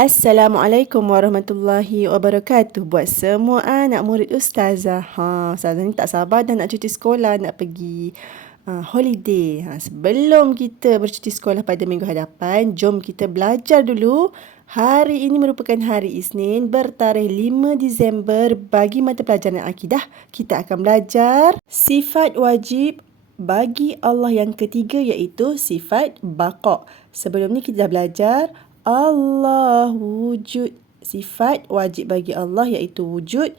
Assalamualaikum warahmatullahi wabarakatuh. Buat semua anak murid Ustazah. Ustazah ni tak sabar dah nak cuti sekolah, nak pergi holiday. Sebelum kita bercuti sekolah pada minggu hadapan, jom kita belajar dulu. Hari ini merupakan hari Isnin bertarikh 5 Disember. Bagi mata pelajaran akidah, kita akan belajar sifat wajib bagi Allah yang ketiga, iaitu sifat baqa. Sebelum ni kita dah belajar Allah wujud, sifat wajib bagi Allah iaitu wujud.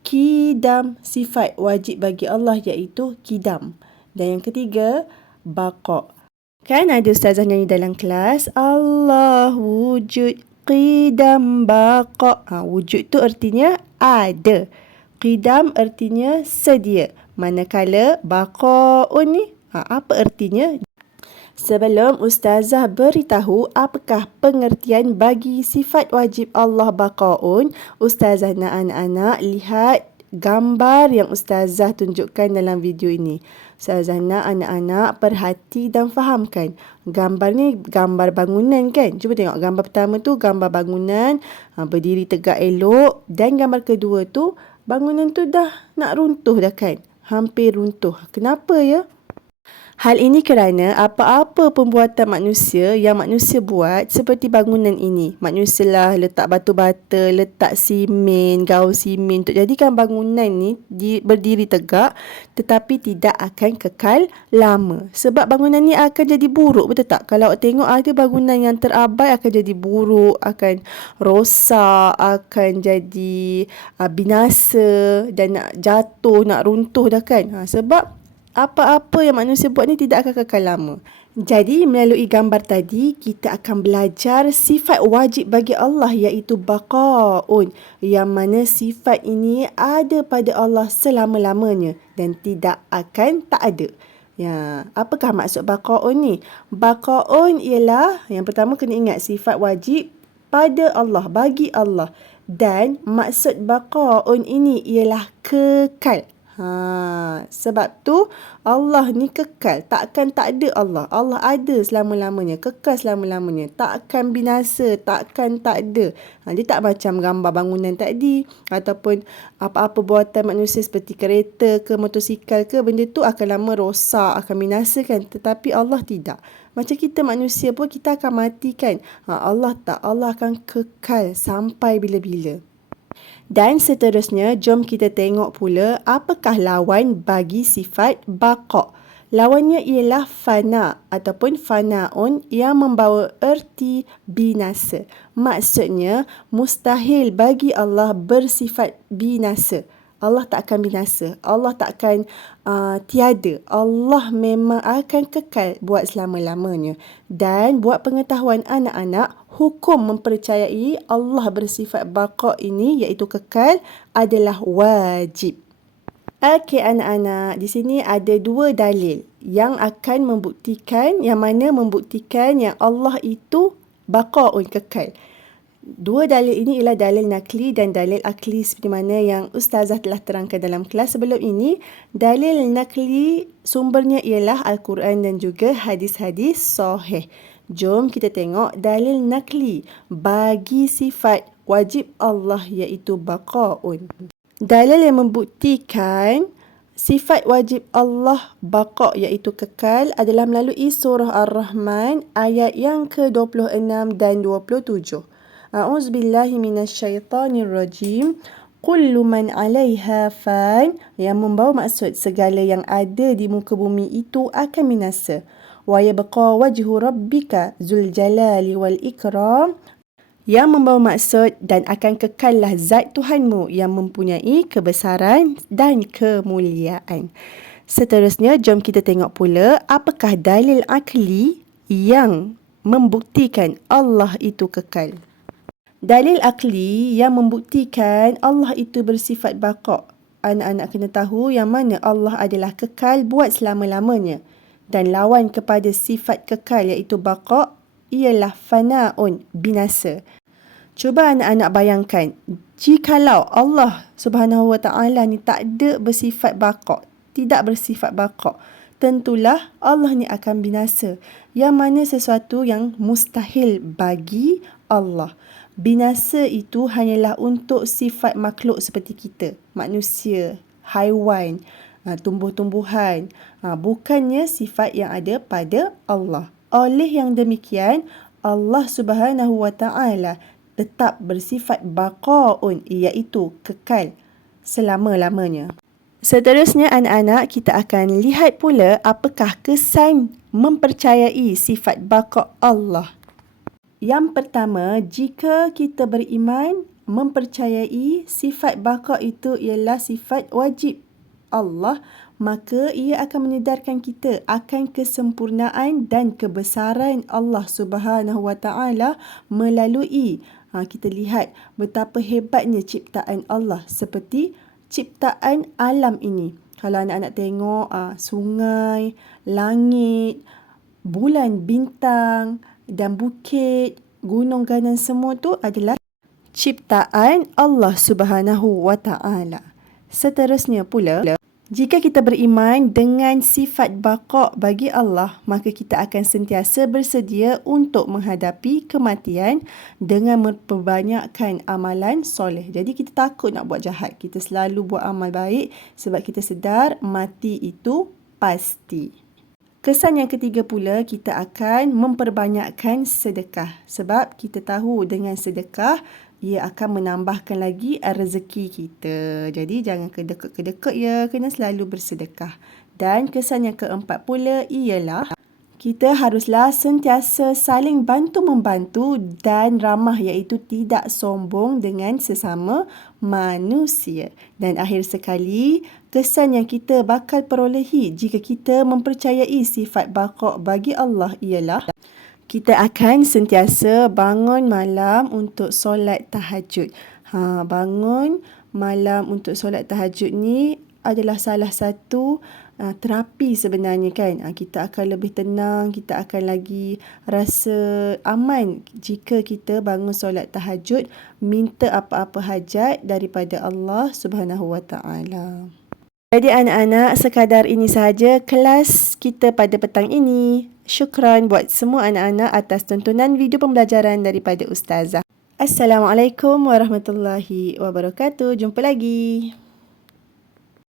Qidam, sifat wajib bagi Allah iaitu qidam. Dan yang ketiga, baqa. Kan ada ustazah nyanyi dalam kelas, Allah wujud, qidam, baqa. Wujud tu artinya ada, qidam artinya sedia. Manakala baqa'un ni, apa artinya? Sebelum ustazah beritahu apakah pengertian bagi sifat wajib Allah baqa'un, ustazah nak anak-anak lihat gambar yang ustazah tunjukkan dalam video ini. Ustazah nak anak-anak perhati dan fahamkan. Gambar ni gambar bangunan kan? Cuba tengok gambar pertama tu gambar bangunan berdiri tegak elok, dan gambar kedua tu bangunan tu dah nak runtuh dah kan? Hampir runtuh. Kenapa ya? Hal ini kerana apa-apa pembuatan manusia yang manusia buat seperti bangunan ini. Manusia lah letak batu bata, letak simen, gaus simen untuk jadikan bangunan ni berdiri tegak, tetapi tidak akan kekal lama. Sebab bangunan ni akan jadi buruk, betul tak? Kalau tengok ada bangunan yang terabai akan jadi buruk, akan rosak, akan jadi binasa dan nak jatuh, nak runtuh dah kan? Sebab apa-apa yang manusia buat ni tidak akan kekal lama. Jadi melalui gambar tadi kita akan belajar sifat wajib bagi Allah iaitu baqa'un, yang mana sifat ini ada pada Allah selama-lamanya dan tidak akan tak ada. Ya, apakah maksud baqa'un ni? Baqa'un ialah, yang pertama kena ingat, sifat wajib pada Allah, bagi Allah. Dan maksud baqa'un ini ialah kekal. Sebab tu Allah ni kekal, takkan tak ada Allah. Allah ada selama-lamanya, kekal selama-lamanya, takkan binasa, takkan tak ada. Dia tak macam gambar bangunan tadi ataupun apa-apa buatan manusia seperti kereta ke motosikal ke, benda tu akan lama rosak, akan binasa kan. Tetapi Allah tidak. Macam kita manusia pun kita akan mati kan. Allah tak, Allah akan kekal sampai bila-bila. Dan seterusnya, jom kita tengok pula apakah lawan bagi sifat baqa'. Lawannya ialah fana ataupun fana'un yang membawa erti binasa. Maksudnya, mustahil bagi Allah bersifat binasa. Allah tak akan binasa. Allah tak akan tiada. Allah memang akan kekal buat selama-lamanya. Dan buat pengetahuan anak-anak, hukum mempercayai Allah bersifat baqa' ini iaitu kekal adalah wajib. Okey anak-anak, di sini ada dua dalil yang akan membuktikan, yang mana membuktikan yang Allah itu baqa'un, kekal. Dua dalil ini ialah dalil nakli dan dalil akli seperti mana yang ustazah telah terangkan dalam kelas sebelum ini. Dalil nakli sumbernya ialah Al-Quran dan juga hadis-hadis sahih. Jom kita tengok dalil nakli bagi sifat wajib Allah iaitu baqa'un. Dalil yang membuktikan sifat wajib Allah baqa' iaitu kekal adalah melalui surah Ar-Rahman ayat yang ke-26 dan 27. A'udzubillahi minasyaitanirrajim. Kullu man 'alaiha fan, yang membawa maksud segala yang ada di muka bumi itu akan binasa. Wa yabqa wajhu rabbika dzul jalali wal ikram, yang membawa maksud dan akan kekallah zat Tuhanmu yang mempunyai kebesaran dan kemuliaan. Seterusnya, jom kita tengok pula apakah dalil akli yang membuktikan Allah itu kekal. Dalil akli yang membuktikan Allah itu bersifat baqa'. Anak-anak kena tahu yang mana Allah adalah kekal buat selama-lamanya. Dan lawan kepada sifat kekal iaitu baqa' ialah fana'un, binasa. Cuba anak-anak bayangkan, jikalau Allah Subhanahu Wa Taala ni tak ada bersifat baqa', tidak bersifat baqa', tentulah Allah ni akan binasa. Yang mana sesuatu yang mustahil bagi Allah. Binasa itu hanyalah untuk sifat makhluk seperti kita, manusia, haiwan, tumbuh-tumbuhan. Bukannya sifat yang ada pada Allah. Oleh yang demikian, Allah Subhanahu wa Ta'ala tetap bersifat baqaun, iaitu kekal selama-lamanya. Seterusnya anak-anak, kita akan lihat pula apakah kesan mempercayai sifat baqa Allah. Yang pertama, jika kita beriman, mempercayai sifat baqa itu ialah sifat wajib Allah, maka ia akan menyedarkan kita akan kesempurnaan dan kebesaran Allah Subhanahu wa Ta'ala melalui kita lihat betapa hebatnya ciptaan Allah seperti ciptaan alam ini. Kalau anak-anak tengok sungai, langit, bulan, bintang dan bukit, gunung ganan, semua tu adalah ciptaan Allah Subhanahu wa Ta'ala. Seterusnya pula, jika kita beriman dengan sifat baqa bagi Allah, maka kita akan sentiasa bersedia untuk menghadapi kematian dengan memperbanyakkan amalan soleh. Jadi kita takut nak buat jahat. Kita selalu buat amal baik sebab kita sedar mati itu pasti. Kesan yang ketiga pula, kita akan memperbanyakkan sedekah. Sebab kita tahu dengan sedekah, ia akan menambahkan lagi rezeki kita. Jadi jangan kedekut-kedekut ya, kena selalu bersedekah. Dan kesan yang keempat pula ialah kita haruslah sentiasa saling bantu-membantu dan ramah, iaitu tidak sombong dengan sesama manusia. Dan akhir sekali, kesan yang kita bakal perolehi jika kita mempercayai sifat baqa bagi Allah ialah kita akan sentiasa bangun malam untuk solat tahajud. Bangun malam untuk solat tahajud ni adalah salah satu terapi sebenarnya kan. Kita akan lebih tenang, kita akan lagi rasa aman jika kita bangun solat tahajud, minta apa-apa hajat daripada Allah Subhanahu wa Ta'ala. Jadi anak-anak, sekadar ini sahaja kelas kita pada petang ini. Syukran buat semua anak-anak atas tontonan video pembelajaran daripada Ustazah. Assalamualaikum warahmatullahi wabarakatuh. Jumpa lagi.